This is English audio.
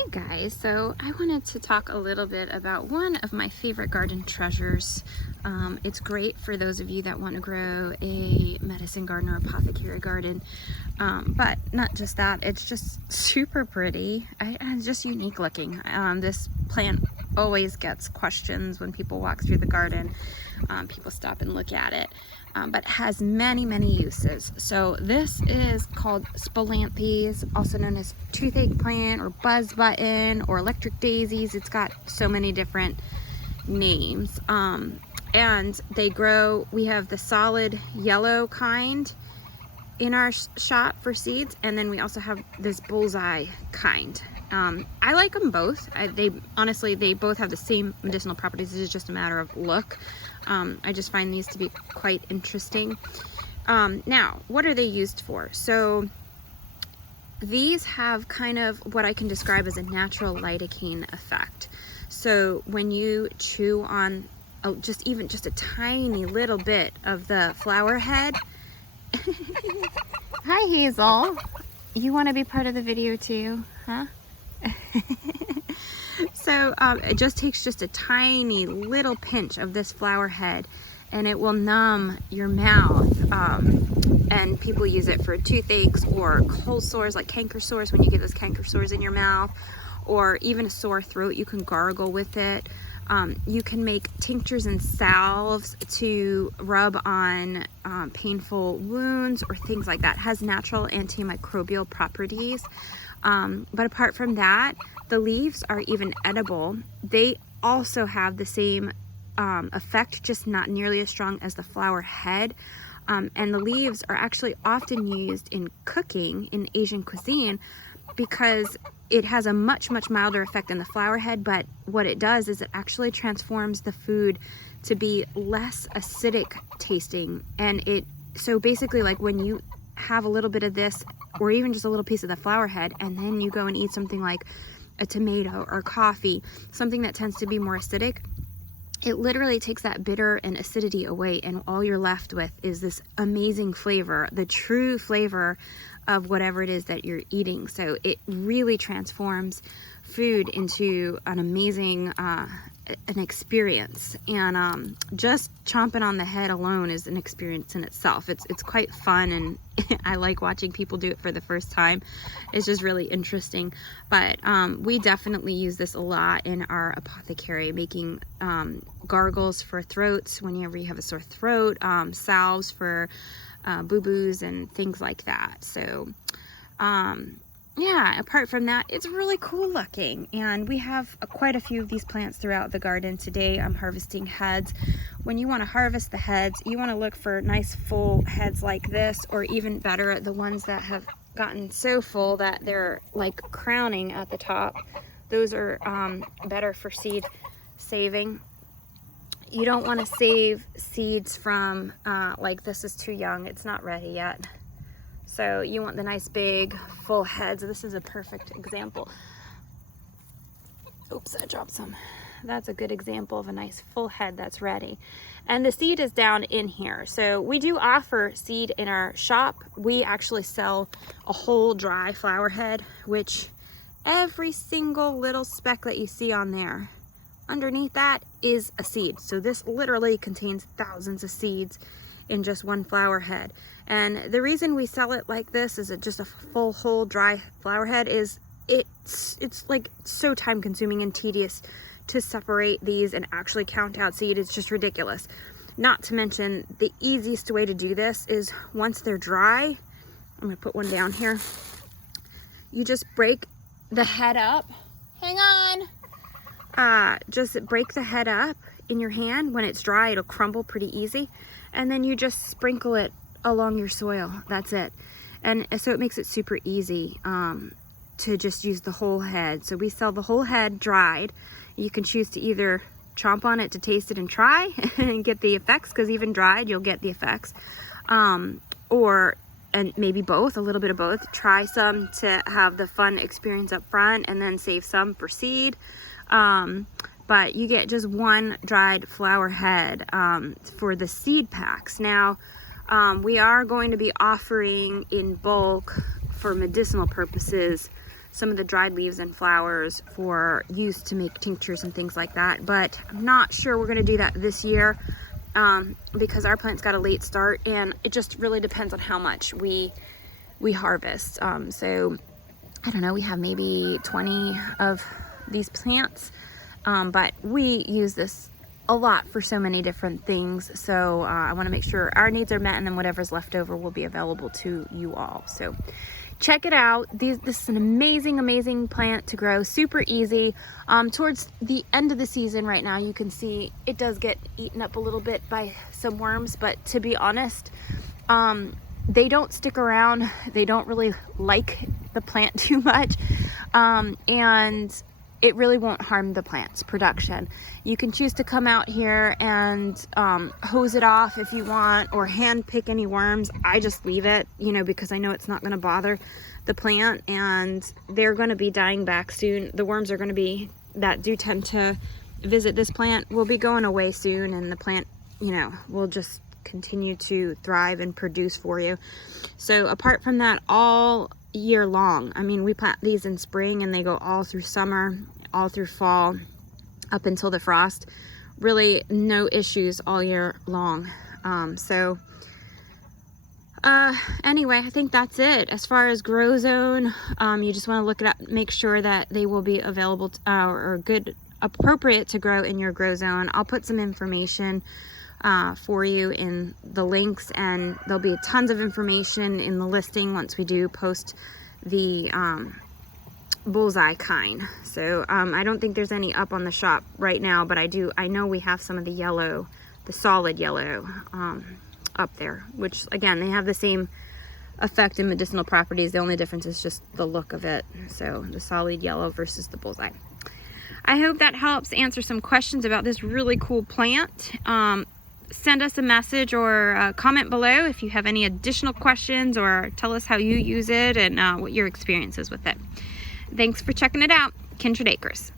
Hey guys, so I wanted to talk a little bit about one of my favorite garden treasures. It's great for those of you that want to grow a medicine garden or apothecary garden, but not just that, it's just super pretty and just unique looking. This plant always gets questions when people walk through the garden. People stop and look at it, but has many uses. So this is called Spilanthes, also known as toothache plant or buzz button or electric daisies. It's got so many different names, and they grow. We have the solid yellow kind in our shop for seeds, and then we also have this bullseye kind. I like them both. They honestly, they both have the same medicinal properties. It's just a matter of look. I just find these to be quite interesting. Now, what are they used for? So these have kind of what I can describe as a natural lidocaine effect. So when you chew on just a tiny little bit of the flower head. Hi Hazel, you want to be part of the video too, huh? So it just takes just a tiny little pinch of this flower head and it will numb your mouth, and people use it for toothaches or cold sores like canker sores, when you get those canker sores in your mouth, or even a sore throat. You can gargle with it. You can make tinctures and salves to rub on painful wounds or things like that. It has natural antimicrobial properties. But apart from that, the leaves are even edible. They also have the same effect, just not nearly as strong as the flower head. And the leaves are actually often used in cooking in Asian cuisine because it has a much milder effect than the flower head, but what it does is it actually transforms the food to be less acidic tasting. And so basically, like when you have a little bit of this or even just a little piece of the flower head and then you go and eat something like a tomato or coffee, something that tends to be more acidic, it literally takes that bitter and acidity away, and all you're left with is this amazing flavor, the true flavor of whatever it is that you're eating. So it really transforms food into an amazing an experience, and just chomping on the head alone is an experience in itself. It's quite fun, and I like watching people do it for the first time. It's just really interesting. But we definitely use this a lot in our apothecary, making gargles for throats whenever you have a sore throat, salves for boo-boos and things like that. So yeah, apart from that, it's really cool looking, and we have quite a few of these plants throughout the garden. Today I'm harvesting heads. When you want to harvest the heads, you want to look for nice full heads like this, or even better, the ones that have gotten so full that they're like crowning at the top. Those are better for seed saving. You don't want to save seeds from like this is too young, it's not ready yet. So you want the nice big full heads. This is a perfect example. Oops, I dropped some. That's a good example of a nice full head that's ready. And the seed is down in here. So we do offer seed in our shop. We actually sell a whole dry flower head, which every single little speck that you see on there, underneath that is a seed. So this literally contains thousands of seeds in just one flower head. And the reason we sell it like this, is it just a full whole dry flower head, is it's like so time consuming and tedious to separate these and actually count out seed. It's just ridiculous. Not to mention, the easiest way to do this is once they're dry, I'm gonna put one down here, you just break the head up. Hang on. Just break the head up in your hand. When it's dry, it'll crumble pretty easy, and then you just sprinkle it along your soil. That's it. And so it makes it super easy to just use the whole head. So we sell the whole head dried. You can choose to either chomp on it to taste it and try and get the effects, because even dried you'll get the effects, or and maybe both, a little bit of both. Try some to have the fun experience up front and then save some for seed. But you get just one dried flower head for the seed packs. Now we are going to be offering in bulk for medicinal purposes some of the dried leaves and flowers for use to make tinctures and things like that. But I'm not sure we're going to do that this year because our plant's got a late start, and it just really depends on how much we harvest. So I don't know, we have maybe 20 of these plants, but we use this a lot for so many different things. So I want to make sure our needs are met, and then whatever's left over will be available to you all. So check it out. This is an amazing plant to grow, super easy. Towards the end of the season right now, you can see it does get eaten up a little bit by some worms, but to be honest, they don't stick around. They don't really like the plant too much, and it really won't harm the plant's production. You can choose to come out here and hose it off if you want, or hand pick any worms. I just leave it, you know, because I know it's not going to bother the plant, and they're going to be dying back soon. The worms are going to be, that do tend to visit this plant, will be going away soon, and the plant, you know, will just continue to thrive and produce for you. So apart from that, all year long, I mean, we plant these in spring and they go all through summer, all through fall, up until the frost. Really no issues all year long. Anyway, I think that's it. As far as grow zone, you just want to look it up, make sure that they will be available to, or good, appropriate to grow in your grow zone. I'll put some information for you in the links, and there'll be tons of information in the listing once we do post the bullseye kind. So I don't think there's any up on the shop right now, but I know we have some of the yellow, the solid yellow up there, which again, they have the same effect in medicinal properties. The only difference is just the look of it. So the solid yellow versus the bullseye. I hope that helps answer some questions about this really cool plant. Send us a message or a comment below if you have any additional questions, or tell us how you use it and what your experience is with it. Thanks for checking it out. Kindred Acres.